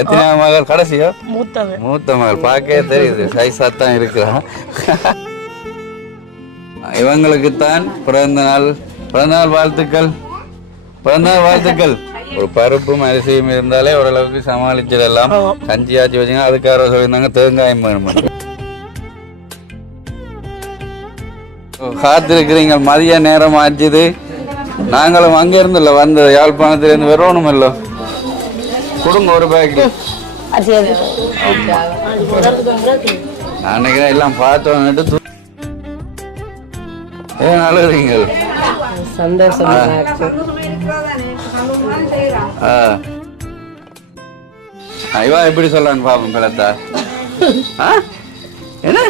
எத்தனை மகள் கடைசியோ? மூத்த மகள் பார்க்கவே தெரியுது, சைஸா தான் இருக்கிறான். இவங்களுக்குத்தான் பிறந்த நாள் வாழ்த்துக்கள். ஒரு பருப்பும் அரிசியும் இருந்தாலே ஓரளவுக்கு சமாளிச்சிடலாம். கஞ்சி ஆச்சு வச்சுங்க, அதுக்காக சொல்லியிருந்தாங்க தேங்காயம் வேணும். காத்திருக்கிறீங்க, மதிய நேரம் ஆச்சுது. நாங்களும் அங்கே இருந்துல்ல வந்த யாழ்ப்பாணத்திலிருந்து வரணும் இல்ல, கொடுங்க ஒரு பேக். நான் நினைக்கிறேன் எல்லாம் பார்த்தோம். ஏன் அழுகிறீங்க? சந்தோஷம். இவா எப்படி சொல்றாங்க பாப்போம் பிள்ளத்தா. என்ன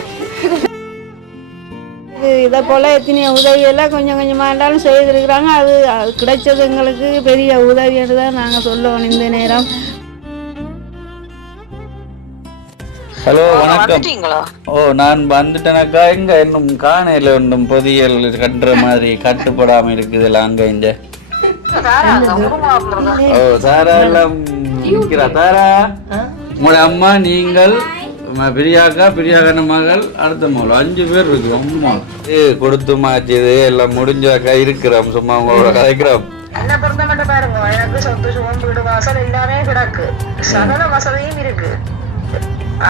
இதை போல எத்தனையோ உதவியெல்லாம் கொஞ்சம் கொஞ்சமாக இருந்தாலும் செய்திருக்கிறாங்க. அது கிடைச்சது எங்களுக்கு பெரிய உதவின்னு தான் நாங்கள் சொல்லுவோம் இந்த நேரம். ஹலோ வணக்கம். ஓ நான் வந்துட்டேனாக்கா. இங்க இன்னும் காணையில ஒன்றும் பொதியல் கட்டுற மாதிரி கட்டுப்படாம இருக்குதுல்ல அங்க இங்க. ஓ சாரா எல்லாம் இருக்கிறா. சாரா உங்களோட அம்மா, நீங்கள், பிரியாக்கா மகள், அடுத்த மகள், 5 பேர் இருக்கு. அம்மா கொடுத்து மாச்சிது எல்லாம் முடிஞ்சாக்கா இருக்கிறோம். சும்மா உங்களோட கதைக்கிறோம். என்ன பொறுத்த மட்டும் பாருங்க, எனக்கு சொத்து சுகம் வீடு வாசல் எல்லாமே கிடக்கு, சகல வசதியும் இருக்கு.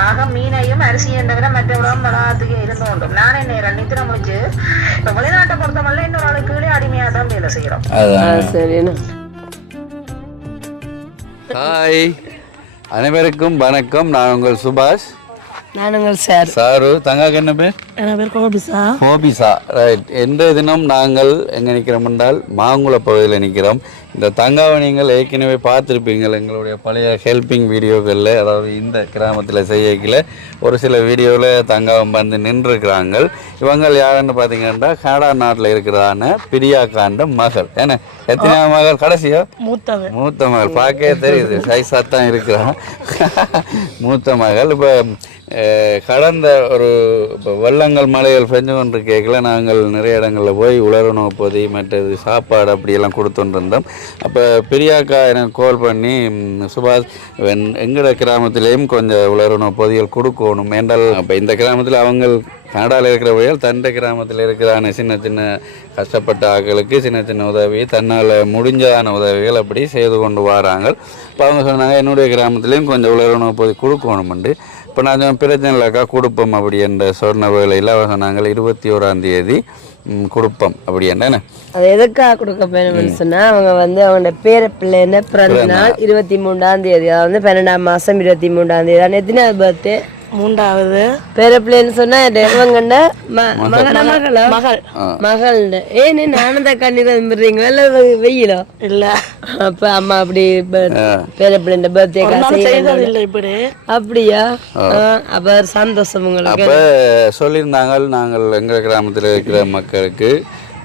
ஆக மீனையும் அரிசியும் தவிர மற்றவர்களும் பலாத்துக்கே இருந்து கொண்டும் நான் என்ன நித்திர முடிச்சு இப்ப வெளிநாட்டை பொறுத்த மட்டும் இன்னொரு ஆளு கீழே அடிமையா தான் வேலை செய்யறோம். ஹாய், அனைவருக்கும் வணக்கம். நான் உங்கள் சுபாஷ். சாரு. தங்காக்கு என்ன பேர்? கோபிசா. ரைட். இன்றைய தினம் நாங்கள் எங்கே நிற்கிறோம் என்றால் மாங்குள பகுதியில் நிற்கிறோம். இந்த தங்காவை நீங்கள் ஏற்கனவே பார்த்துருப்பீங்கள் எங்களுடைய பழைய ஹெல்பிங் வீடியோக்களில். அதாவது இந்த கிராமத்தில் செய்யக்கில் ஒரு சில வீடியோவில் தங்காவும் வந்து நின்றுருக்கிறாங்க. இவங்கள் யாருன்னு பார்த்தீங்கன்னா கனடா நாட்டில் இருக்கிறதான பிரியாக்காண்ட மகள். ஏன்னா எத்தனை மகள் கடைசியோ? மூத்த மகள். பார்க்கவே தெரியுது, சைஸாக தான் இருக்கிறான். மூத்த மகள். இப்போ கடந்த ஒரு இப்போ வெள்ளங்கள் மலைகள் பெஞ்சு கொண்டு கேட்கல நாங்கள் நிறைய இடங்களில் போய் உலர்ணவு பொதி மற்றது சாப்பாடு அப்படியெல்லாம் கொடுத்துட்டு இருந்தோம். அப்போ பெரியாக்கா எனக்கு கால் பண்ணி, சுபாஷ் எங்களோட கிராமத்திலேயும் கொஞ்சம் உலர்ணவு பொதிகள் கொடுக்கணும் என்றால், அப்போ இந்த கிராமத்தில் அவங்க கனடாவில் இருக்கிற வழியால் தண்டை கிராமத்தில் இருக்கிறான சின்ன சின்ன கஷ்டப்பட்ட ஆட்களுக்கு சின்ன சின்ன உதவி, தன்னால் முடிஞ்சதான உதவிகள் அப்படி செய்து கொண்டு வராங்க. இப்போ அவங்க சொன்னாங்க என்னுடைய கிராமத்துலேயும் கொஞ்சம் உலர்ணவு பொதி கொடுக்கணும்ண்டு. இப்போ நான் பிரச்சனை இல்லைக்கா கொடுப்போம் அப்படி என்ற சொன்ன வேலையில் அவர் சொன்னாங்க 21ஆம் தேதி கொடுப்போம் அப்படி என்ன. அது எதுக்காக கொடுக்க போயணும்னு சொன்னா, அவங்க வந்து அவங்களோட பேர பிள்ளைன்னு பிறந்த நாள் 23ஆம் தேதி, அதாவது 12ஆம் மாசம் 23ஆம் தேதி. அது எத்தனாவது பர்த்டே? 3வது பேர பிள்ளைன்னு சொன்னா இவங்கண்ட மகள். ஏன்னு ஆனந்த கண்ணீர் விடுறீங்களா இல்ல வெயிலோ? இல்ல அப்ப அம்மா அப்படி பேர பிள்ளைண்ட பர்த்டே அப்படியா? அப்ப சந்தோஷம் உங்களுக்கு. அப்ப சொல்லியிருந்தாங்க நாங்கள் எங்கள் கிராமத்தில் இருக்கிற மக்களுக்கு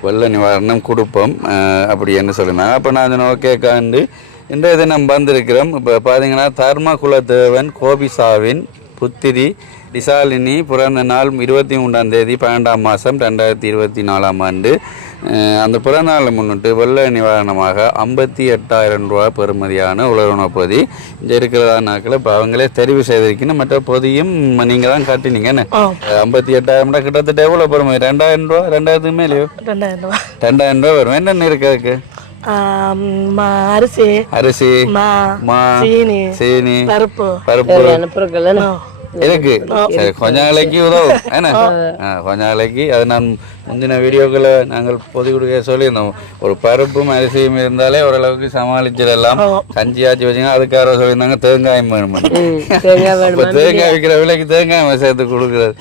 வெள்ள நிவாரணம் கொடுப்போம் அப்படி என்ன சொல்லியிருந்தாங்க. அப்போ நான் ஓகேக்காண்டு இன்றைய தினம் வந்திருக்கிறோம். இப்போ பார்த்தீங்கன்னா தர்மகுலதேவன் கோபிசாவின் புத்திரி டிசாலினி பிறந்த நாள் 23ஆம் தேதி 12ஆம் மாதம் 2024ஆம் ஆண்டு. அந்த பிறந்தநாளை முன்னிட்டு வெள்ள நிவாரணமாக 58,000 ரூபா பெறுமதியான உலர்ணவு பொதி இங்கே இருக்கிறதா நாட்கள் இப்போ அவங்களே தெரிவு செய்திருக்கணும். மற்ற பொதியும் நீங்கள் தான் காட்டினீங்க. என்ன 58,000 கிட்டத்தட்ட எவ்வளோ பெறுமதி? 2,000 ரூபா, 2,000 மேலேயோ? 2,000 ரூபா வரும். என்னென்ன இருக்கு அதுக்கு? அரிசி, சீனி, பருப்பு இருக்கு. சரி, கொஞ்ச நாளைக்கு உதவும். ஏன்னா கொஞ்ச நாளைக்கு அது நான் முந்தின வீடியோக்களை நாங்கள் பொதி கொடுக்க சொல்லியிருந்தோம். ஒரு பருப்பும் அரிசியும் இருந்தாலே ஓரளவுக்கு சமாளிச்சிடலாம். கஞ்சி ஆச்சு வச்சுங்க, அதுக்காக சொல்லியிருந்தாங்க தேங்காயம் வேணும். இப்போ தேங்காய் விற்கிற விலைக்கு தேங்காய் சேர்த்து கொடுக்குறது.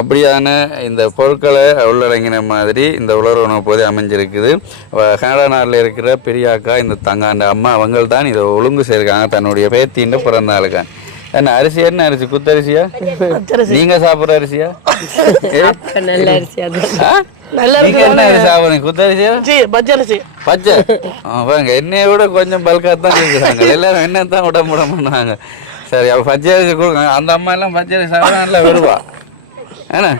அப்படியான இந்த பொருட்களை உள்ளடங்கின மாதிரி இந்த உலர்ணவு பொதி அமைஞ்சிருக்குது. கனடா நாட்டில் இருக்கிற பெரியாக்கா இந்த தங்காண்ட அம்மா அவங்கள் தான் இதை ஒழுங்கு செய்திருக்காங்க தன்னுடைய பேத்தின்னு பிறந்த நாளுக்கான். என்ன அரிசி? என்ன அரிசி? குத்தரிசியா? நீங்க சாப்பிட்ற அரிசியா? நல்ல அரிசியா? என்ன அரிசி சாப்பிடுறீங்க? குத்தரிசியா? பச்சை. பாருங்க, என்னைய விட கொஞ்சம் பல்கா தான் கேட்குறாங்க எல்லாரும். என்ன தான் உடம்பு பண்ணுவாங்க. சரி, அப்போ பச்சை அரிசி கொடுங்க. அந்த அம்மா எல்லாம் பச்சை அரிசி சாப்பிட நல்லா வருவா. ஏன்னா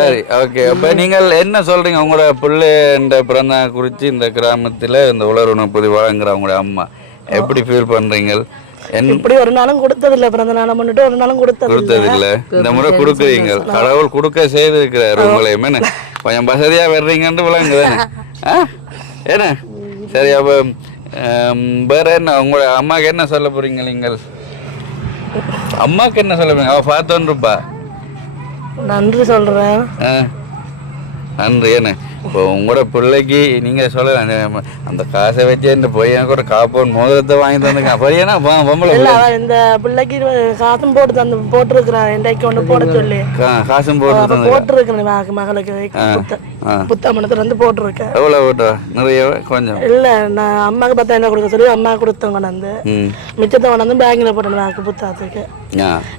சரி, ஓகே. அப்ப நீங்கள் என்ன சொல்றீங்க? உங்களோட பிள்ளை பிறந்த குறித்து இந்த கிராமத்துல இந்த உலர்ணவு பொதி வழங்குற உங்களோட அம்மா எப்படி ஃபீல் பண்றீங்க? இப்படி ஒரு நாளும் கொடுத்ததில்லை, பிறந்த நாளை முன்னிட்டு ஒரு நாளும் கொடுத்ததில்லை. இந்த முறை கொடுக்குறீங்க, கடவுள் கொடுக்க செய்திருக்கிறார் உங்களையும். என்ன கொஞ்சம் வசதியா வர்றீங்கன்னு விளங்குதானே? என்ன சரி. அப்ப வேற என்ன உங்களோட அம்மாக்கு என்ன சொல்ல போறீங்க? நீங்கள் அம்மாக்கு என்ன சொல்ல போறீங்க? அவ பார்த்தோன்னுப்பா. நன்றி சொல்றேன். நன்றி. என்ன இப்போ உங்களோட பிள்ளைக்கு நீங்க சொல்லலாம், அந்த காசை வச்சு இந்த போய் எனக்கு ஒரு காப்போன் மோதிரத்தை வாங்கி தந்துங்க. பையனா பொம்பளை இந்த பிள்ளைக்கு காசும் போட்டுருக்குறான், இன்றைக்கு ஒன்று போட சொல்லி காசும் போட்டுருக்கேன். மகளுக்கு புத்தமனத்துல இருந்து போட்டிருக்கேன். எவ்வளவு போட்டா? நிறைய கொஞ்சம் இல்ல, நான் அம்மாக்கு 10,000 கொடுக்க சொல்லி அம்மா கொடுத்தவங்க கொண்டாந்து மிச்சத்தை கொண்டாந்து பேங்க்ல போட்டேன் புத்தகத்துக்கு.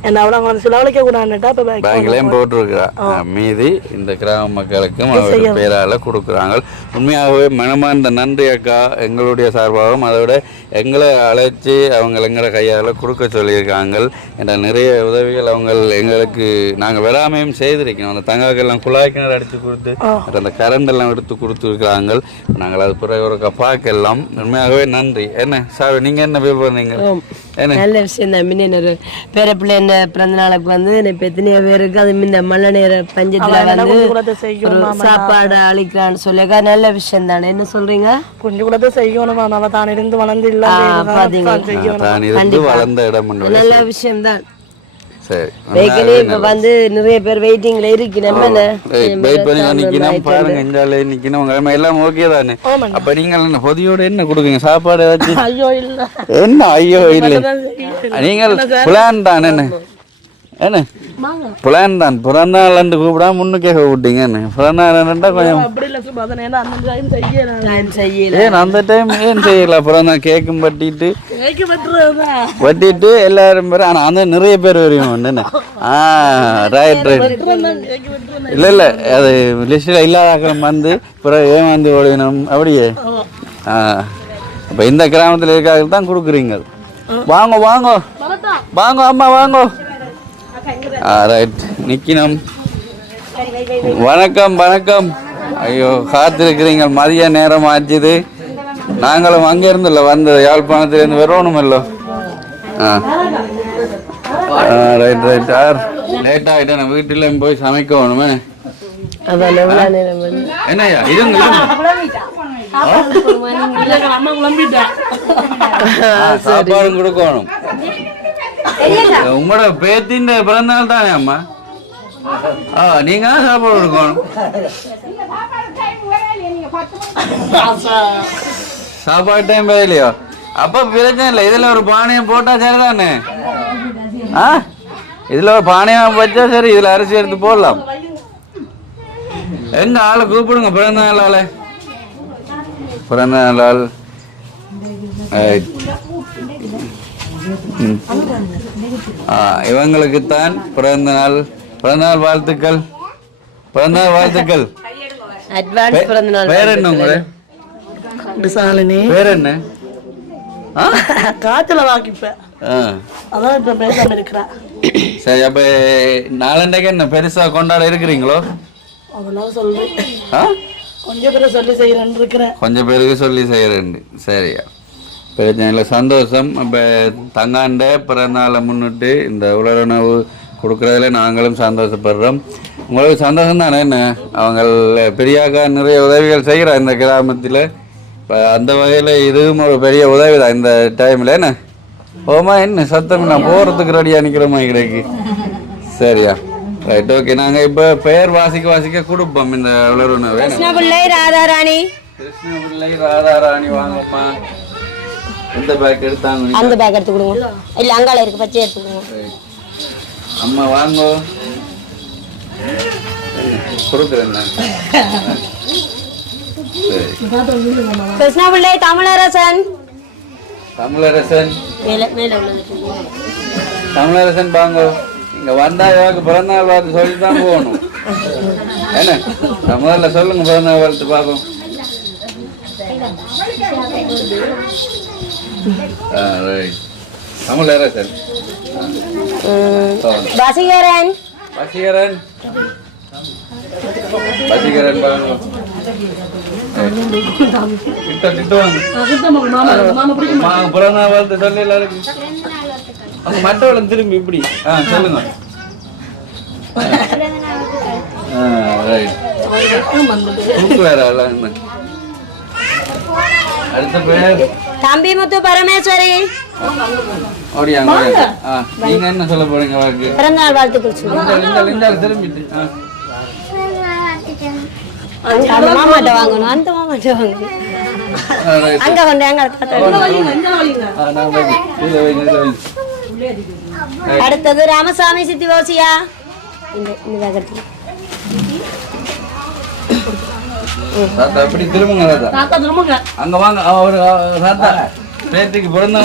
என்ன அவ்வளோ வந்து சிலவழிக்க கூடாதுட்டா இப்ப பேங்க்லயும் போட்டிருக்கிறா. மீதி இந்த கிராம மக்களுக்கும் அவர் பேரால கொடுக்குறாங்க. உண்மையாகவே மனமார்ந்த நன்றி அக்கா, எங்களுடைய சார்பாகவும் அதோட எங்களை அழைச்சி அவங்க எங்களை கையால் கொடுக்க சொல்லியிருக்காங்க. என்ற நிறைய உதவிகள் அவங்க எங்களுக்கு நாங்கள் வராமையும் செய்திருக்கோம். அந்த தங்காக்கெல்லாம் குழாய் கிணறு அடித்து கொடுத்து அந்த கரண்ட் எல்லாம் எடுத்து கொடுத்துருக்குறாங்க. நாங்கள் அது பிறகு ஒரு பார்க்கலாம். உண்மையாகவே நன்றி. என்ன சார், நீங்கள் என்ன ஃபீல் பண்ணீங்க? நல்ல விஷயம் தான். முன்ன பேர பிள்ளை என்ன பிறந்த நாளுக்கு வந்து இப்போ எத்தனையோ பேருக்கு அது இந்த மழை நேர பஞ்சத்துல வந்து சாப்பாடு அளிக்கிறான்னு சொல்லிக்கா நல்ல விஷயம் தானே. என்ன சொல்றீங்க? கொஞ்சம் கூட செய்யணும். தான் இருந்து வளர்ந்து இல்ல வளர்ந்த இடம் நல்ல விஷயம் தான். இப்ப வந்து நிறைய பேர் வெயிட்டிங்ல இருக்கு. நம்ம வெயிட் பண்ணி நிக்கணும் பாருங்க. இந்தால நிக்கணும் எல்லாம் ஓகே தானே. அப்ப நீங்க பொதியோட என்ன கொடுக்குங்க? சாப்பாடு ஏதாச்சும்? ஐயோ இல்ல. என்ன ஐயோ இல்ல? நீங்கள் பிளான் தான். என்ன என்ன பிளான் தான். பிறந்த நாள் கூப்பிடாம முன்னுக்கே கூப்பிட்டீங்க. என்ன பிறந்த நாள் கொஞ்சம் ஏன் அந்த டைம் ஏன் செய்யல? பிறந்த கேக்கும் வட்டிட்டு எல்லாரும் பேர். ஆனா அந்த நிறைய பேர் வரையும் என்ன ரைட் ரைட் இல்ல இல்ல, அது லிஸ்ட்ல இல்லாதாக்களும் வந்து பிறகு ஏமாந்து ஓடினோம் அப்படியே. அப்ப இந்த கிராமத்துல இருக்காங்க தான் கொடுக்குறீங்க. வாங்க வாங்க வாங்க அம்மா வாங்க. ரைட் நிக்கணும். வணக்கம் வணக்கம். ஐயோ காத்திருக்கிறீங்க, மதிய நேரம் ஆச்சுது. நாங்களும் அங்கே இருந்துல்ல வந்து யாழ்ப்பாணத்திலேருந்து வரணும் இல்லோ. ரைட் ரைட் சார், லேட் ஆகிட்டேன். நான் வீட்டிலையும் போய் சமைக்கணுமே. என்னய்யா இருங்க சாப்பாடும் கொடுக்கணும். உங்களோட பேத்தின் பிறந்த நாள் தானே அம்மா? நீங்க தான் சாப்பாடு கொடுக்கணும். சாப்பாடு டைம் வேலையோ? அப்ப பிரச்சனை இல்லை. இதுல ஒரு பானையம் போட்டா சரிதானே? இதுல ஒரு பானையம் வச்சா சரி. இதுல அரிசி எடுத்து போடலாம். எங்க ஆளை கூப்பிடுங்க பிறந்த நாளால. பிறந்த நாள் இவங்களுக்குத்தான் பிறந்த நாள் வாழ்த்துக்கள். பிறந்த நாள் வாழ்த்துக்கள். பேர் என்ன உங்களோட? பேர் என்ன? காத்துல வாக்கிப்ப அதான் இப்ப பேசாம இருக்கிறா. சரி, அப்ப நாளண்டைக்கு என்ன பெருசா கொண்டாட இருக்கிறீங்களோ? அதெல்லாம் சொல்றேன். கொஞ்சம் பேருக்கு சொல்லி செய்யறேன்னு இருக்கிறேன். கொஞ்சம் பேருக்கு சொல்லி செய்யறேன். சரியா, பிரச்சனை சந்தோஷம். இப்போ தங்காண்ட பிறந்தநாளை முன்னிட்டு இந்த உலருணவு கொடுக்குறதுல நாங்களும் சந்தோஷப்படுறோம். உங்களுக்கு சந்தோஷம் தானே? என்ன அவங்க பெரியாக்கா நிறைய உதவிகள் செய்கிறா இந்த கிராமத்தில். இப்போ அந்த வகையில் இதுவும் ஒரு பெரிய உதவி தான் இந்த டைமில். என்ன ஓமா என்ன சத்தம்? நான் போகிறதுக்கு ரெடியாக நிற்கிற மாதிரி கிடைக்கு. சரியா, ரைட் ஓகே. நாங்கள் இப்போ பெயர் வாசிக்க கொடுப்போம் இந்த உலருணவு. கிருஷ்ணபிள்ளை ராதாராணி. கிருஷ்ணபிள்ளை ராதாராணி வாங்கம்மா. இந்த பேக் எடுத்தாங்க. அந்த பேக் எடுத்து கொடுங்க. இல்ல அங்கால இருக்கு, பச்சை எடுத்து கொடுங்க. அம்மா வாங்க கொடுக்குறேன். கிருஷ்ணபிள்ளை தமிழரசன். தமிழரசன் தமிழரசன் வாங்க. இங்க வந்தா எனக்கு பிறந்த நாள் வாழ்த்து சொல்லித்தான் போகணும். என்ன முதல்ல சொல்லுங்க பிறந்த நாள் வாழ்த்து பார்ப்போம். தமிழரசன். வசீகரன். வசீகரன். வசீகரன் பாருங்க. கிட்ட வாங்க பிறந்த வாழ்த்து சொல்லி எல்லாருக்கும் அவங்க மற்றவளும் திரும்பி இப்படி சொல்லுங்க அடுத்த பேர் தம்பி முத்து பரமேஸ்வரி. நீங்க என்ன சொல்ல போறீங்க வாக்கு? பிறந்தநாள் வாழ்த்துக்கள் திரும்பிட்டு மாமாட்ட வாங்கணும், அந்த மாமாட்ட வாங்கணும். அங்க கொண்டு அங்க அடுத்தது ராமசாமி சித்தி ஓசியா. அப்படி திரும்புங்க அங்க வாங்க. அவரு பேத்திக்கு பிறந்த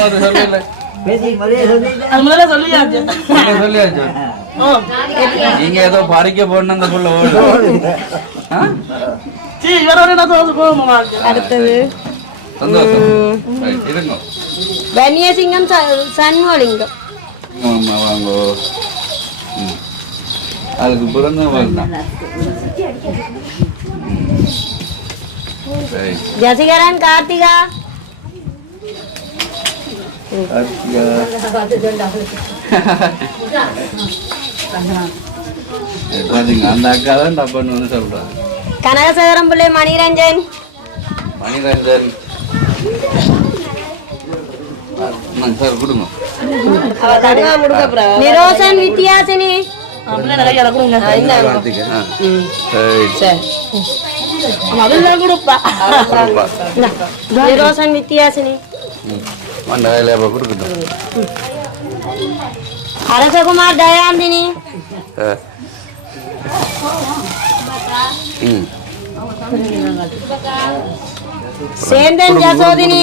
சொல்லல சொல்லியாச்சு. நீங்க ஏதோ பறிக்க போன அந்த புள்ள அடுத்தது இருங்க வன்னியசிங்கம் சண்முகலிங்கம். வாங்கோ அதுக்கு பிறந்த ஜசிகரன் கார்த்திகா. அந்த அக்கா தான் தப்புன்னு சொல்றாங்க. கனகசேகரம் பிள்ளை மணிரஞ்சன். சார் கொடுங்க. நிரோசன் வித்யாசினி. நிரோசன் வித்யாசினி. அரசகுமார் தயாந்தினி. சேந்தன் ஜசோதினி.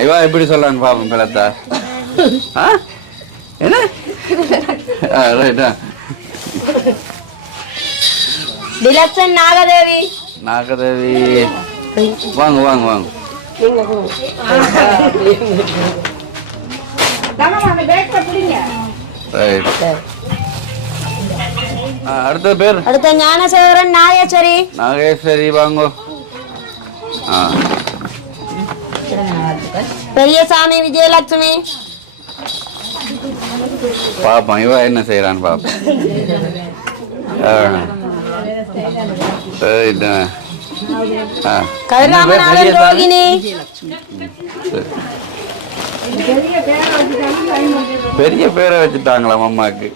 ஐவா எப்படி சொல்லலான்னு பாப்போம் பிள்ளத்தா. என்ன ரைட்டா டிலக்ஷன் நாகதேவி. நாகதேவி வாங்க வாங்க வாங்க. அடுத்த பேர் அடுத்த ஞானசேகரன் நாகேஸ்வரி. நாகேஸ்வரி வாங்கோ. பெரியசாமி விஜயலட்சுமி. பாப்போம் இவ என்ன செய்யறான்னு பாப்போம். கதிராமநாதன் ரோகிணி. பெரிய பேரை வச்சுட்டாங்களா அம்மாக்கு.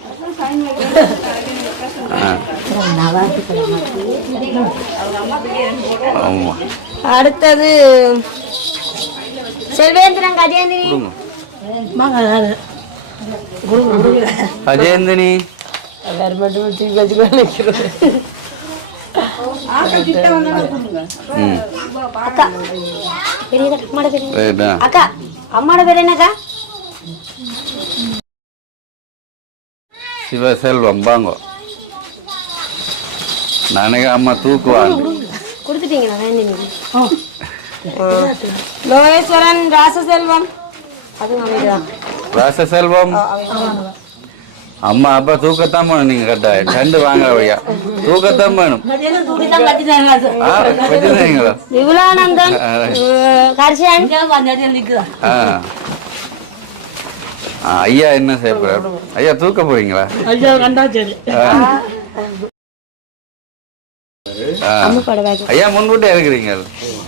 அடுத்தது செல்வேந்திரன் கஜேந்திரி. கஜேந்தினி. அக்கா அம்மாட பேர் என்னக்கா? சிவசெல்வம் வாங்கோ. நானே அம்மா தூக்குவாங்க. கொடுத்துட்டீங்களா? லோகேஸ்வரன் ராசசெல்வம். ராசசெல்வம் அம்மா அப்பா தூக்கத்தான் வேணும். நீங்க கட்டாயம் ரெண்டு வாங்க வழியா தூக்கத்தான் வேணும். விபுலானந்தன். ஐயா என்ன செய்ய போறாரு? ஐயா தூக்க போறீங்களா? ஐயா முன்கூட்டியா இருக்கிறீங்க.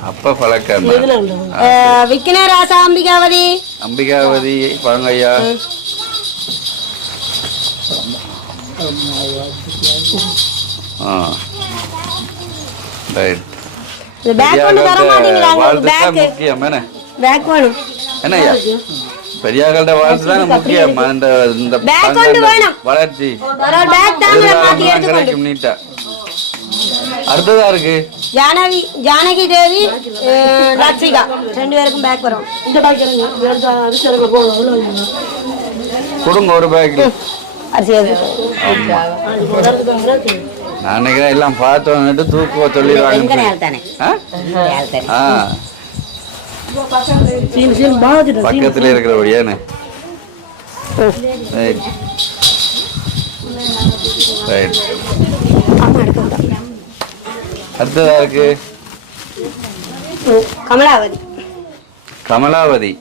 அப்ப பழக்கம். விக்னராசா அம்பிகாவதி. அம்பிகாவதி பாருங்க ஐயா. பெரியார்கள்ட்ட வாழ்த்து தானே முக்கியம். வளர்ச்சி கிடைக்கும் நீட்டா. அடுத்ததா இருக்கு ஜானகி தேவி லட்சிகா. ரெண்டு பேருக்கும் பேக் வரும். கொடுங்க ஒரு பேக். நான் நினைக்கிறேன் எல்லாம் பார்த்து வந்துட்டு தூக்குவ சொல்லிடுவாங்க. பக்கத்துல இருக்கிறபடியானே. Right right. அடுத்ததா இருக்கு கமலாவதி. கமலாவதி.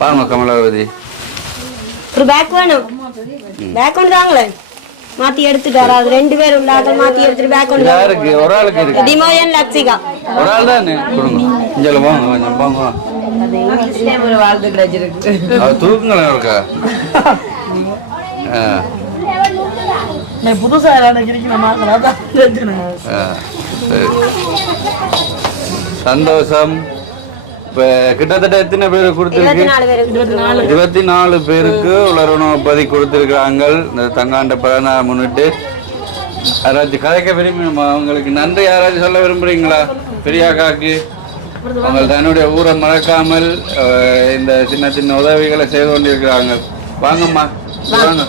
பாருங்க கமலாவதி. ஒரு பேக் வேணும். பேக் ஒன்று தாங்களே மாத்தி எடுத்துட்டு வராது. 2 பேர் உள்ளாக மாத்தி எடுத்துட்டு பேக் ஒன்று யாருக்கு? ஒரு ஆளுக்கு இருக்கு. டிமோயன் லக்ஷிகா ஒரு ஆள் தானே கொடுங்க. இங்கே வாங்க கொஞ்சம் வாங்க. ஒரு வாழ்த்து கிடைச்சிருக்கு. அது தூக்குங்களேன் இருக்கா? புதுசா சந்தோஷம். இப்போ கிட்டத்தட்ட எத்தனை பேர் கொடுத்துருக்கு? 24 பேருக்கு உலருணவு கொடுத்துருக்குறாங்க. இந்த தங்காண்ட பிறந்தா முன்னிட்டு யாராச்சும் கதைக்க விரும்புமா? அவங்களுக்கு நன்றி யாராச்சும் சொல்ல விரும்புறீங்களா? பெரியாக்காக்கு அவங்க தன்னுடைய ஊரை மறக்காமல் இந்த சின்ன சின்ன உதவிகளை செய்து கொண்டிருக்கிறாங்க. வாங்கம்மா வாங்க.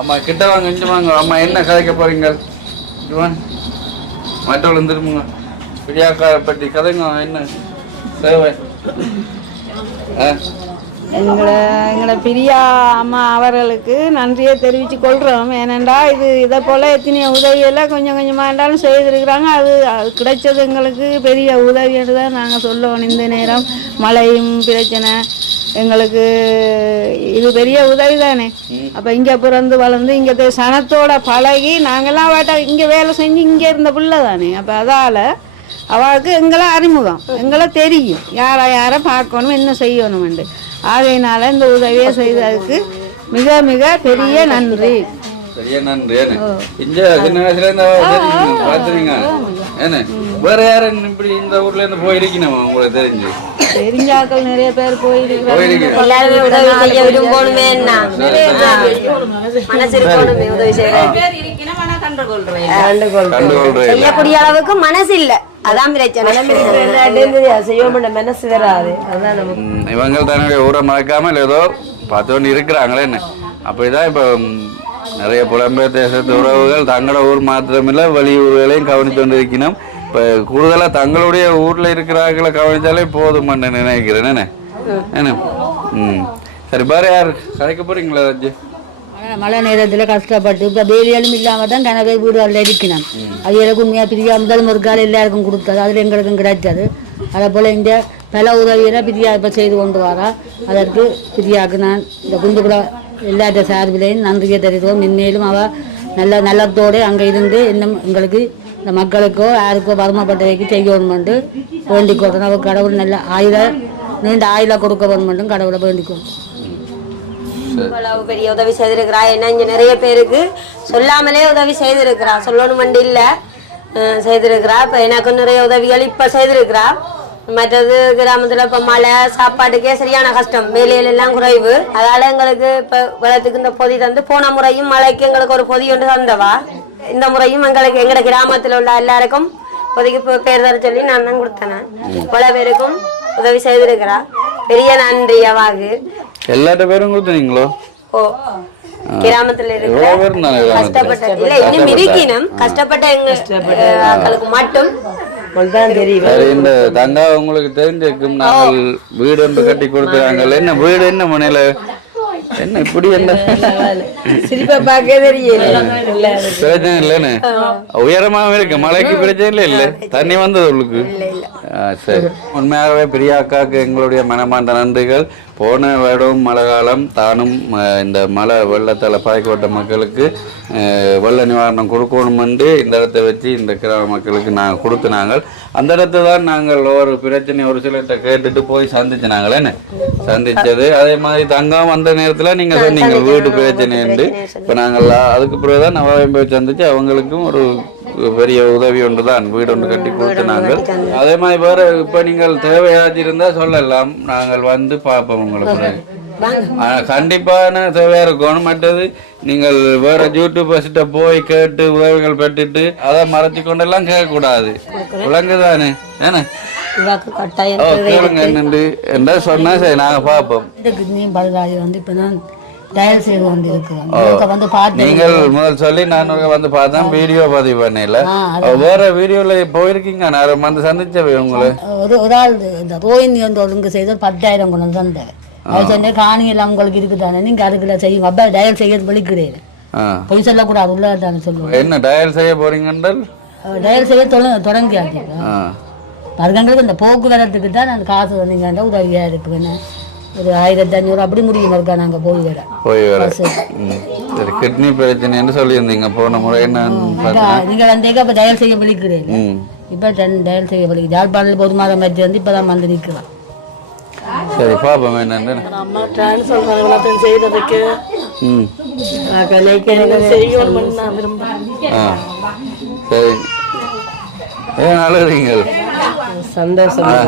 அம்மா கிட்ட வாங்க, இங்கே வாங்க. அம்மா என்ன கதைக்க போறீங்க? மற்றவர்கள் திரும்புங்க. பிரியாக்கா பற்றி கதைங்க. என்ன தேவை? எங்களை பிரியா அம்மா அவர்களுக்கு நன்றியை தெரிவித்து கொள்கிறோம். ஏனென்றா இதை போல் எத்தனையோ உதவியெல்லாம் கொஞ்சம் கொஞ்சமாக இருந்தாலும் செய்திருக்கிறாங்க. அது கிடைச்சது எங்களுக்கு பெரிய உதவி என்று தான் நாங்கள் சொல்லுவோம். இந்த நேரம் மழையும் பிரச்சனை எங்களுக்கு இது பெரிய உதவி தானே. அப்போ இங்கே பிறந்து வளர்ந்து இங்கே சனத்தோட பழகி நாங்கள்லாம் இங்கே வேலை செஞ்சு இங்கே இருந்த பிள்ளை தானே. அப்போ அதால் அவளுக்கு எங்களை அறிமுகம், எங்களை தெரியும் யாரை பார்க்கணும் என்ன செய்யணும்ண்டு. ஆகையினால இந்த உதவியை செய்ததுக்கு மிக மிக பெரிய நன்றி. பெரிய நன்றி. இந்த சின்ன வயசுல இருந்து பார்த்துருங்க. ஏன்னா வேற யாரும் இப்படி இந்த ஊர்ல இருந்து போயிருக்கணும் உங்களுக்கு தெரிஞ்சாக்கள் நிறைய பேர் போயிருக்காங்க. செய்யக்கூடிய அளவுக்கு மனசு இல்ல, அதான் பிரச்சனை. மனசு வராது. இவங்க தன்னுடைய ஊரை மறக்காமல் ஏதோ பார்த்தோன்னு இருக்கிறாங்களே. என்ன அப்படிதான் இப்ப நிறைய புலம்பெயர் தேசத்து உறவுகள் தங்களோட ஊர் மாத்திரமில்லை வெளியூர்களையும் கவனித்து கொண்டிருக்கணும். இப்போ கூடுதலாக தங்களுடைய ஊரில் இருக்கிறார்களை கவனித்தாலே போதுமான்னு நினைக்கிறேன். என்ன சரி பாரு யார் கதைக்க போறீங்களா? ராஜ்ய மழை நேரத்தில் கஷ்டப்பட்டு இப்போ வேலையாலும் இல்லாமல் தான் கனவே வீடுகளில் இருக்கணும். அது எனக்கு உண்மையாக பிரியா முதல் முருகால் எல்லாருக்கும் கொடுத்தது, அதில் எங்களுக்கும் கிடைச்சது. அதே போல் இந்த பல உதவியெல்லாம் பிரியா இப்போ செய்து கொண்டு வரா. அதற்கு பிரியாவுக்கு நான் இந்த குந்துக்குள்ள எல்லாத்த சார்பிலையும் நன்றியை தெரிவித்தோம். இந்நேலும் அவள் நல்ல நல்லத்தோடு அங்கே இருந்து இன்னும் எங்களுக்கு இந்த மக்களுக்கோ யாருக்கோ வருமப்பட்டவைக்கு செய்யணுமென்று வேண்டிக்கொள்றோம். அவள் கடவுள் நல்ல நீண்ட ஆயுள கொடுக்க வேணுமென்றும் கடவுளை வேண்டிக்கொள்றோம். பெரிய உதவி செய்திருக்கிறா. ஏன்னா இங்கே நிறைய பேருக்கு சொல்லாமலே உதவி செய்திருக்கிறா, சொல்லணுமெண்டு இல்லை செய்திருக்கிறா. இப்போ எனக்கு நிறைய உதவிகள் இப்போ செய்திருக்கிறா. மற்றது கிராமத்தில் இப்போ மழை சாப்பாட்டுக்கே சரியான கஷ்டம், வேலையிலெல்லாம் குறைவு. அதால் எங்களுக்கு இப்போ வெள்ளத்துக்கு இந்த பொதி தந்து, போன முறையும் மழைக்கு எங்களுக்கு ஒரு பொதி ஒன்று தந்தவா. இந்த முறையும் எங்களுக்கு எங்களோட கிராமத்தில் உள்ள எல்லாருக்கும் பொதிக்கு பேர் தர சொல்லி நான் தான் கொடுத்தேன். பல பேருக்கும் உதவி செய்திருக்கிறா. பெரிய நன்றி அவாக்கு. எல்லாத்த பேரும் கொடுத்தீங்களோ? ஓ கிராமத்துல கஷ்டப்பட்ட இல்ல இன்னும் இருக்கணும், கஷ்டப்பட்ட எங்களுக்கு மட்டும் இந்த தங்கா உங்களுக்கு தெரிஞ்சிருக்கும். நாங்கள் வீடு ஒன்று கட்டி கொடுக்குறாங்க. என்ன வீடு என்ன முனையில என்ன இப்படி என்ன பிரச்சனை இல்லைன்னு உயரமாவும் இருக்கு, மழைக்கு பிரச்சனை இல்லை, தண்ணி வந்தது உங்களுக்கு. சரி, உண்மையாகவே பிரியாக்காக்கு எங்களுடைய மனமார்ந்த நன்றிகள். போன வருடம் மழை காலம் தானும் இந்த மழை வெள்ளத்தால் பாதிக்கப்பட்ட மக்களுக்கு வெள்ள நிவாரணம் கொடுக்கணுமென்று இந்த இடத்தை வச்சு இந்த கிராம மக்களுக்கு நாங்கள் கொடுத்துனாங்க. அந்த இடத்த தான் நாங்கள் ஒரு பிரச்சனை ஒரு சிலர்கிட்ட கேட்டுட்டு போய் சந்திச்சினாங்களே சந்திச்சது. அதே மாதிரி தங்கம் அந்த நேரத்தில் நீங்கள் சொன்னீங்க வீட்டு பிரச்சனைன்னு. இப்போ நாங்கள் அதுக்கு பிறகுதான் நவாயம் போய் சந்திச்சு அவங்களுக்கும் ஒரு பெரிய உதவி ஒன்று தான் வீடு ஒன்று கட்டி கொடுத்துனாங்க. அதே மாதிரி வேற இப்போ நீங்கள் தேவையாச்சு இருந்தால் சொல்லலாம், நாங்கள் வந்து பார்ப்போம் உங்களுக்கு. கண்டிப்பான தேவையா இருக்கணும். மற்றது நீங்கள் வேற யூடியூபர்ஸ்கிட்ட போய் கேட்டு உதவிகள் பெற்றுட்டு அதை மறைச்சு கொண்டெல்லாம் கேட்கக்கூடாது. விளங்குதானே? ஏன்னா கேளுங்க என்னண்டு என்ன சொன்னா சரி நாங்கள் பார்ப்போம். இந்த கிட்னியும் பழுதாகி வந்து இப்போ தான் டயல் செய்து கொண்டு இருக்கிறோம் வந்து பார்த்து நீங்கள் முதல் சொல்லி நான் வந்து பார்த்தேன் வீடியோ பதிவு பண்ணல வேற வீடியோல போயிருக்கீங்க நான் வந்து சந்திச்சவை உங்களை ஒரு ஆள் இந்த ரோஹினி வந்து ஒழுங்கு செய்து 10,000 கொண்டு வந்து தந்தேன் அது சொன்னேன் காணி எல்லாம் உங்களுக்கு இருக்குதானே நீங்க அதுக்குள்ள செய்யுங்க அப்பா டயல் செய்ய வெளிக்கிறேன் பொய் சொல்லக்கூடாது உள்ள தானே சொல்லுவோம் என்ன டயல் செய்ய போறீங்கன்றால் டயல் செய்ய தொடங்கி வருடங்களுக்கு இந்த போக்குவரத்துக்கு தான் நான் காசு வந்தீங்கன்னா உதவியா இருக்குன்னு ஒரு 1500 அப்படி முடியும் இருக்கா நாங்க போய் வர சரி கிட்னி பிரச்சனைன்னு சொல்லியிருந்தீங்க போன முறை என்ன நீங்க வந்தீங்க அப்ப டயல் செய்ய வெளிக்கிறேன் இப்ப டயல் செய்ய வெளிக்கு ஜாழ்ப்பாணத்தில் போதுமான மாதிரி வந்து இப்பதான் வந்து நிற்கலாம் சரி பாப்போம் என்னன்னு அம்மா டிரான்ஸ்ஃபர் எல்லாத்தையும் செய்ததுக்கு செய்யணும்னு நான் விரும்புறேன் சரி ஏன் அழுகிறீங்க சந்தோஷமா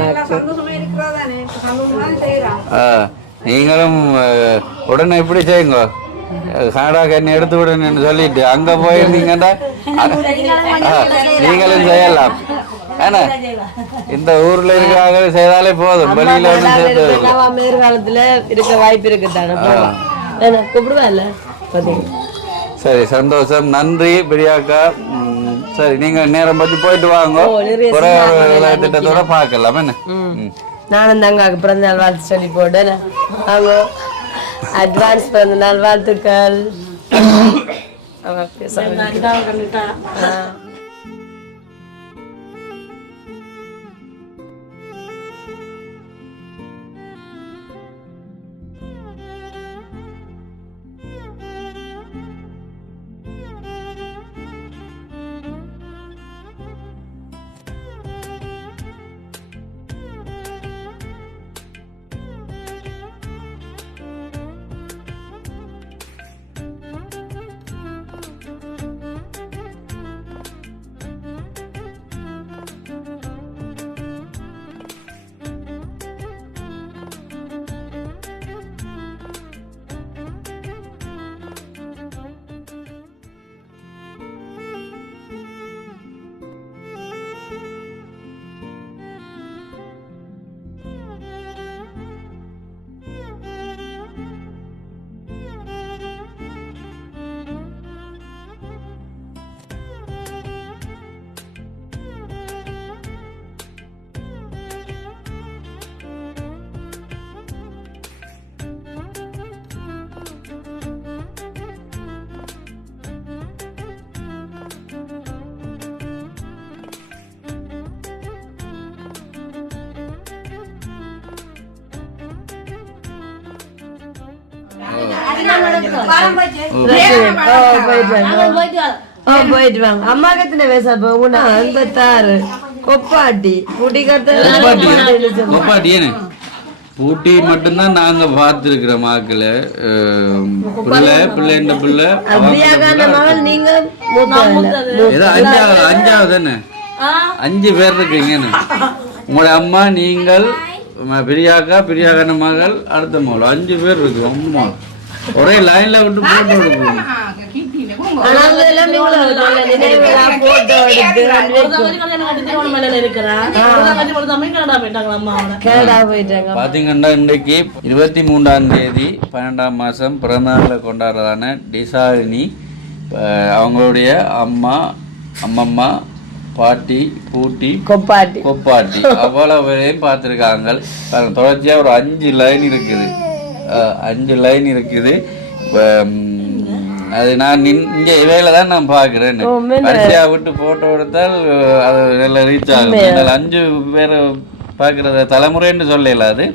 நீங்களும் உடனே இப்படி செய்யுங்க காடா கண்ணி எடுத்து விடுன்னு சொல்லிட்டு அங்க போயிருந்தீங்கன்னா நீங்களும் செய்யலாம் ஏன்னா இந்த ஊர்ல இருக்காக செய்தாலே போதும் வெளியில எதிர்காலத்துல இருக்க வாய்ப்பு இருக்குதானே கூப்பிடுவேன்ல சரி சந்தோஷம் நன்றி பிரியாக்கா சரி நீங்க நேரம் பத்தி போயிட்டு வாங்க ஒரு திட்டத்தோட பார்க்கலாம் என்ன நானும் தாங்க பிறந்த நாள் வாழ்த்து சொல்லி போட்டேன் அவங்க அட்வான்ஸ் பிறந்த நாள் வாழ்த்துக்கள் போயிட்டு வாங்க அம்மா கத்தின பேச போகுனா அந்த தாரு கொப்பாட்டி பூட்டி கொப்பாட்டி ஏன்னு பூட்டி மட்டும்தான் நாங்க பார்த்துருக்கிறோம் ஆக்களை பிள்ளை மகள் நீங்க ஏதோ அஞ்சாவது தானே 5 பேர் இருக்கீங்கன்னு உங்களோட அம்மா நீங்கள் பிரியாக்கா மகள் அடுத்த மகள் 5 பேர் இருக்கு அம்மா ஒரே லைன்ல விட்டு போட்டோ எடுக்கணும் பாத்தீங்கன்னா இன்றைக்கு 23ஆம் தேதி 12ஆம் மாசம் பிறந்தநாளை கொண்டாடுறதான டிசாலினி அவங்களுடைய அம்மம்மா பாட்டி பூட்டி கொப்பாட்டி அவ்வளவு பேரையும் பார்த்துருக்காங்க தொடர்ச்சியா ஒரு 5 லைன் இருக்குது 5 லைன் இருக்குது அது நான் இங்க இவையில தான் நான் பாக்குறேன் வரிசையா விட்டு போட்டோ எடுத்தால் அது நல்லா ரீச் ஆகும் 5 பேரை பாக்குறத தலைமுறைன்னு சொல்லல அது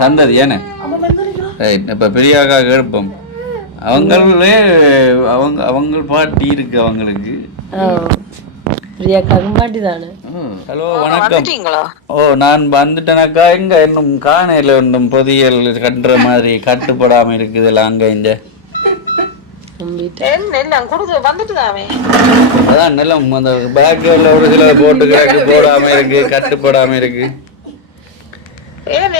சந்ததி ஏன்னு ரைட் இப்ப பெரியாக்கா எழுப்போம் அவங்களே அவங்க பாட்டி இருக்கு அவங்களுக்கு ஹலோ வணக்கம் நான் வந்துட்டேனாக்கா இங்க இன்னும் காணையில இன்னும் பொதியல் கட்டுற மாதிரி கட்டுப்படாம இருக்குதுல்ல அங்க இங்க அதான் நிலம் அந்த பேக்ல ஒரு சில போட்டு போடாம இருக்கு கட்டுப்படாம இருக்கு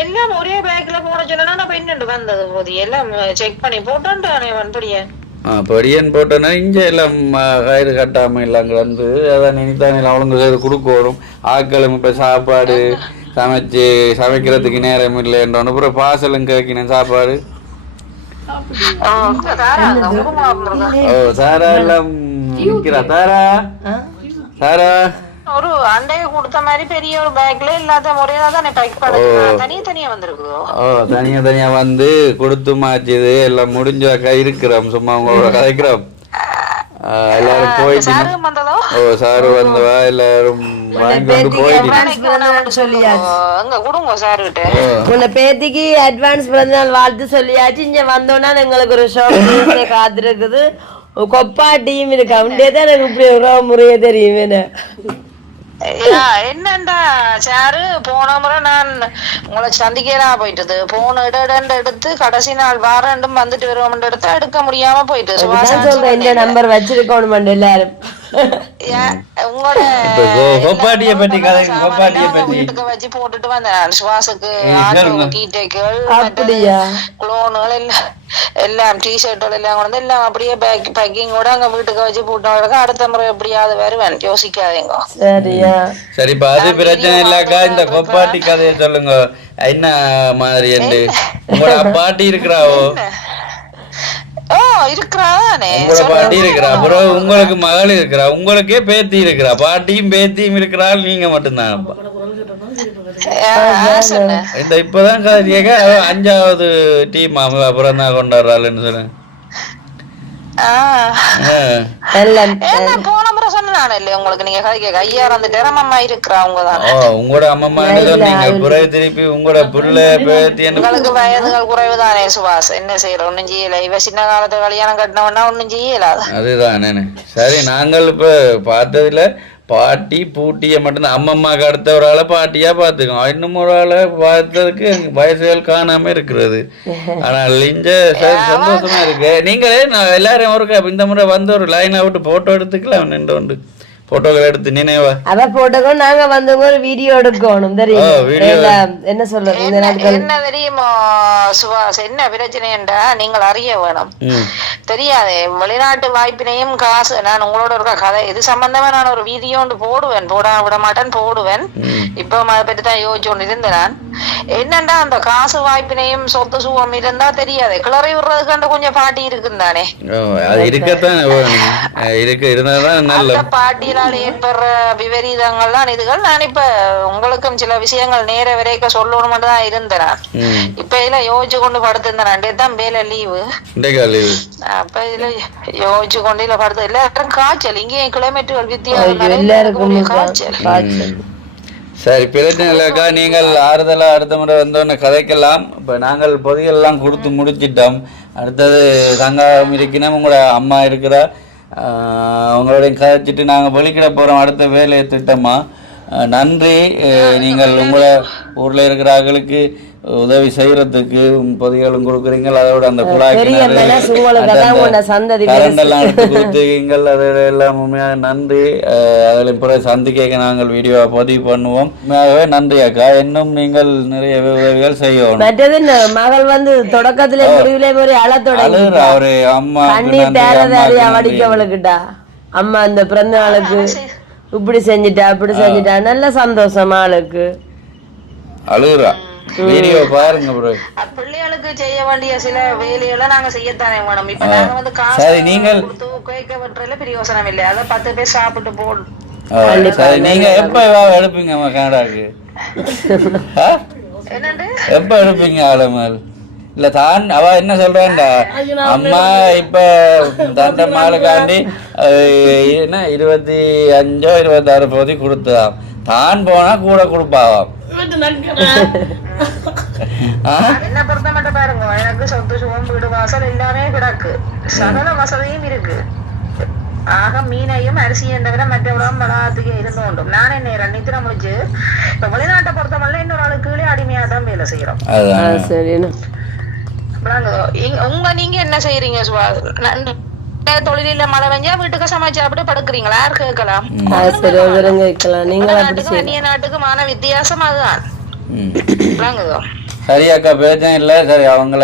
எல்லாம் ஒரே பேக்ல போட சொன்னா நான் என்னண்டு வந்தது போது எல்லாம் செக் பண்ணி போட்டோன்னு படியன் போட்டோன்னா இங்க எல்லாம் கயிறு கட்டாம இல்லாங்க வந்து அதான் நினைத்தானே அவளுங்க செய்து கொடுக்க வரும் ஆட்களும் இப்ப சாப்பாடு சமைக்கிறதுக்கு நேரம் இல்லைன்றோன்னு அப்புறம் பாசலும் கேட்கினேன் சாப்பாடு ஓ சாரா எல்லாம் இருக்கிறா சாரா ஒரு அண்டைய கொடுத்த மாதிரி பெரிய ஒரு பேக்ல இல்லாத முறையில தான் பேக் பண்ண தனியா வந்திருக்குதோ. ஓ தனியா வந்து கொடுத்து மாச்சுது எல்லாம் முடிஞ்சாக்கா இருக்கிறோம் சும்மா உங்களோட கதைக்கிறோம். எல்லாரும் போயிட்டு ஓ சாரு வந்தவா எல்லாரும் வாங்கி கொண்டு போயிட்டு உன்னை பேத்திக்கு அட்வான்ஸ் பிறந்தநாள் வாழ்த்து சொல்லியாச்சு. இங்க வந்தோன்னா எங்களுக்கு ஒரு ஷாப் காத்திருக்குது. கொப்பா டீம் இருக்கு அப்படியேதான் எனக்கு இப்படி உறவு முறையே தெரியும். என்னண்டா சாரு போன முறை நான் உங்களை சந்திக்கலாம் போயிட்டது போன இடண்டு எடுத்து கடைசி நாள் வாரம் வந்துட்டு வருவோம் எடுத்து எடுக்க முடியாம போயிட்டு நம்பர் வச்சிருக்கோம் எல்லாரும் வீட்டுக்கு வச்சு போட்டுட்டு வந்தேன். சுவாசுக்கு குளோனுகள் எல்லாம் டிஷர்ட்டுகள் எல்லாம் கொண்டு எல்லாம் அப்படியே பேக்கிங்கோட அங்க வீட்டுக்கு வச்சு போட்டு அடுத்த முறை எப்படியாவது வருவேன் யோசிக்காதீங்க. சரியா சரி இப்ப அது பிரச்சனை இல்லக்கா. இந்த கொப்பாட்டி கதையை சொல்லுங்க என்ன மாதிரி என்று. உங்களோட பாட்டி இருக்கிறாவோ? உங்களோட பாட்டி இருக்கிறா, அப்புறம் உங்களுக்கு மகள் இருக்கிறா, உங்களுக்கே பேத்தி இருக்கிறா, பாட்டியும் பேத்தியும் இருக்கிறாள், நீங்க மட்டும்தான். இந்த இப்பதான் கேட்க 5வது டீம் அப்புறம் தான் கொண்டாடுறாள்னு சொன்னேன். போன முறை சொன்னானே உங்களுக்கு நீங்க ஐயாயிரம் அந்த திறமம்மா இருக்கிறாங்கதான். உங்களோட அம்மம்மா சொன்னீங்க, பிறகு திருப்பி உங்களோட புள்ள பேத்தி உங்களுக்கு வயதுகள் குறைவுதானே சுபாஷ். என்ன செய்யற ஒண்ணும் செய்யல. இவ சின்ன காலத்துல கல்யாணம் கட்டினவன்னா ஒண்ணும் செய்யல. அதுதான் சரி. நாங்கள் இப்ப பார்த்ததுல பாட்டி பூட்டிய மட்டும்தான். அம்மம்மாக்கு அடுத்த ஒரு ஆளை பாட்டியா பாத்துக்கோம். இன்னும் ஒரு ஆளை பார்த்ததுக்கு வயசுகள் காணாம இருக்கிறது. ஆனால் இங்க சந்தோஷமா இருக்கு. நீங்களே நான் எல்லாரும் ஒரு இந்த முறை வந்து ஒரு லைனை விட்டு போட்டோ எடுத்துக்கலாம். நின்று உண்டு போட்டோகள் எடுத்து நினைவா அத போட்டோக்கும் நாங்க வந்து ஒரு வீடியோ எடுக்கணும். என்ன சொல்றது என்ன தெரியுமா சுபாஷ், என்ன பிரச்சனைண்டா நீங்கள் அறிய வேணும். தெரியாதே வெளிநாட்டு வாய்ப்பினையும் காசு. நான் உங்களோட இருக்க கதை இது சம்பந்தமா நான் ஒரு வீடியோ ஒன்று போடுவேன். விட மாட்டேன் போடுவேன். இப்போ அதை பற்றி தான் யோசிச்சு கொண்டு இருந்தேன். நான் என்னண்டா அந்த காசு வாய்ப்பினையும் சொத்து சுகம் இருந்தா தெரியாது. கிளறி விடுறதுக்கு கொஞ்சம் பாட்டி இருக்குன்னு தானே பாட்டியில ஏற்படுற விபரீதங்கள்லாம் இதுகள். நான் இப்ப உங்களுக்கும் சில விஷயங்கள் நேர வரைக்கும் சொல்லணும் தான் இருந்தேன். இப்ப இதுல யோசிச்சு கொண்டு படுத்திருந்தேன். தான் வேலை லீவு. அப்ப இதுல யோசிச்சு கொண்டு இல்ல படுத்து எல்லாரும் காய்ச்சல். இங்கே கிலோமீட்டர்கள் வித்தியாசம் காய்ச்சல். சரி பிரச்சனை இல்லைக்கா. நீங்கள் ஆறுதலா அடுத்த முறை வந்தோன்னு கதைக்கலாம். இப்போ நாங்கள் பொதியெல்லாம் கொடுத்து முடிச்சிட்டோம். அடுத்தது தங்கம் இருக்கணும், உங்களோட அம்மா இருக்கிறா, அவங்களோடையும் கதைச்சிட்டு நாங்கள் வெளிக்கிட போகிறோம். அடுத்த வேலையை திட்டமா. நன்றி. நீங்கள் உங்களை ஊரில் இருக்கிறவர்களுக்கு உதவி செய்யறதுக்கு பொதிகளும் கொடுக்குறீங்க. அதோட அந்த கரண்டெல்லாம் எடுத்து கொடுத்துருக்கீங்க. அதெல்லாம் உண்மையாக நன்றி. அதில் பிறகு சந்திக்க நாங்கள் வீடியோவை பதிவு பண்ணுவோம். உண்மையாகவே நன்றி அக்கா. இன்னும் நீங்கள் நிறைய உதவிகள் செய்யணும். மகள் வந்து தொடக்கத்திலே அவரு அம்மா அவளுக்குட்டா அம்மா இந்த பிறந்த நாளுக்கு இப்படி செஞ்சுட்டா அப்படி செஞ்சுட்டா நல்ல சந்தோஷமா ஆளுக்கு அழுகுறா. வீடியோ பாருங்க ப்ரோ. பிள்ளைகளுக்கு செய்ய வேண்டிய சில வேலைகளை நாங்க செய்யத்தானே வேணும். இப்ப நாங்க வந்து காசு நீங்கள் கேட்க வெட்டுறதுல பிரயோசனம் இல்லை. அதை 10 பேர் சாப்பிட்டு போடும். நீங்க எப்ப எடுப்பீங்க கனடாக்கு? எப்ப எடுப்பீங்க ஆளுமல்? இல்ல தான் அவ என்ன சொல்றான்டா, அம்மா இப்ப தந்த மாலுக்காண்டி என்ன 25 26 போதி கொடுத்தாம். தான் போனா கூட கொடுப்பாவாம். என்ன பொறுத்த மட்டும் பாருங்க, எனக்கு சொத்து சுகம் வீடு வாசல் எல்லாமே கிடக்கு, சகல வசதியும் இருக்கு. ஆக மீனையும் அரிசியும் தவிர மற்றவரும் வளாகத்துக்கு இருந்து கொண்டும் நான் என்ன 2 நித்திர முடிச்சு இப்ப வெளிநாட்டை பொறுத்தவரை இன்னொரு ஆளு கீழே அடிமையா தான் வேலை செய்யறோம். நீங்க என்ன செய்யறீங்க? தொழில மழை பெஞ்சா வீட்டுக்கு சமைச்சு அப்படி படுக்கிறீங்களா? யாரு கேட்கலாம். அந்நிய நாட்டுக்குமான வித்தியாசம் அதுதான். சரி அக்கா, பிரச்சனை இல்லை. சரி, அவங்கள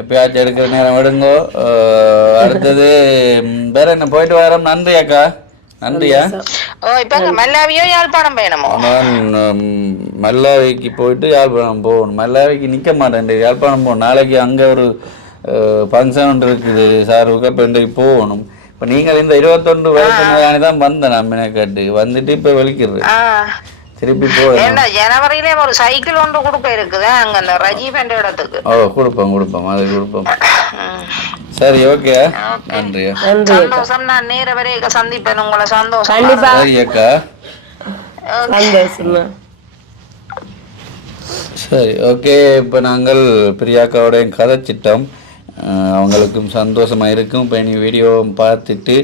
எப்பயாச்சும் எடுக்கிற நேரம் எடுங்கோ. அடுத்தது வேற என்ன போயிட்டு வரோம். நன்றி அக்கா. நன்றியா. மல்லாவியோ யாழ்ப்பாணம் பயணமோ? நான் மல்லாவிக்கு போயிட்டு யாழ்ப்பாணம் போகணும். மல்லாவிக்கு நிற்க மாட்டேன், யாழ்ப்பாணம் போகணும். நாளைக்கு அங்கே ஒரு ஃபங்க்ஷன் ஒன்று இருக்குது சாருக்கு. இப்போ இன்றைக்கு போகணும். இப்போ நீங்கள் இந்த 21 வயசு தான் வந்தேன் நான் மினக்காட்டு வந்துட்டு இப்போ வெளிக்கிறது திருப்பி போகணும். ஜனவரியிலே ஒரு சைக்கிள் ஒன்று கொடுக்க இருக்குது அங்க அந்த ரஜீவ் இடத்துக்கு. கொடுப்போம் அது கொடுப்போம். சரி, ஓகே, நன்றி. சந்தோஷம். நான் நேர வரைக்கும் சந்திப்பேன் உங்களை. சந்தோஷம். கண்டிப்பா அக்கா. சந்தோஷமா. சரி, ஓகே. இப்போ நாங்கள் பிரியாக்காவோட கதைச்சிட்டோம். அவங்களுக்கும் சந்தோஷமாக இருக்கும். இப்போ நீ வீடியோ பார்த்துட்டு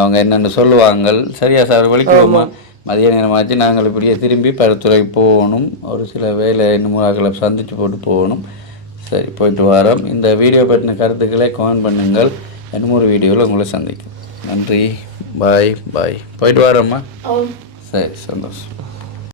அவங்க என்னென்னு சொல்லுவாங்க. சரியா சார்? வலிக்குவோமா? மதிய நேரமாச்சு. நாங்கள் இப்படியே திரும்பி பருத்துறை போகணும். ஒரு சில வேலை இன்னும் ஆக்களை சந்தித்து போட்டு போகணும். சரி, போயிட்டு வரோம். இந்த வீடியோ பற்றின கருத்துக்களை கமெண்ட் பண்ணுங்கள். இன்னொரு வீடியோவில் உங்களை சந்திக்கும். நன்றி. பாய். போயிட்டு வரோம்மா. சரி, சந்தோஷம்.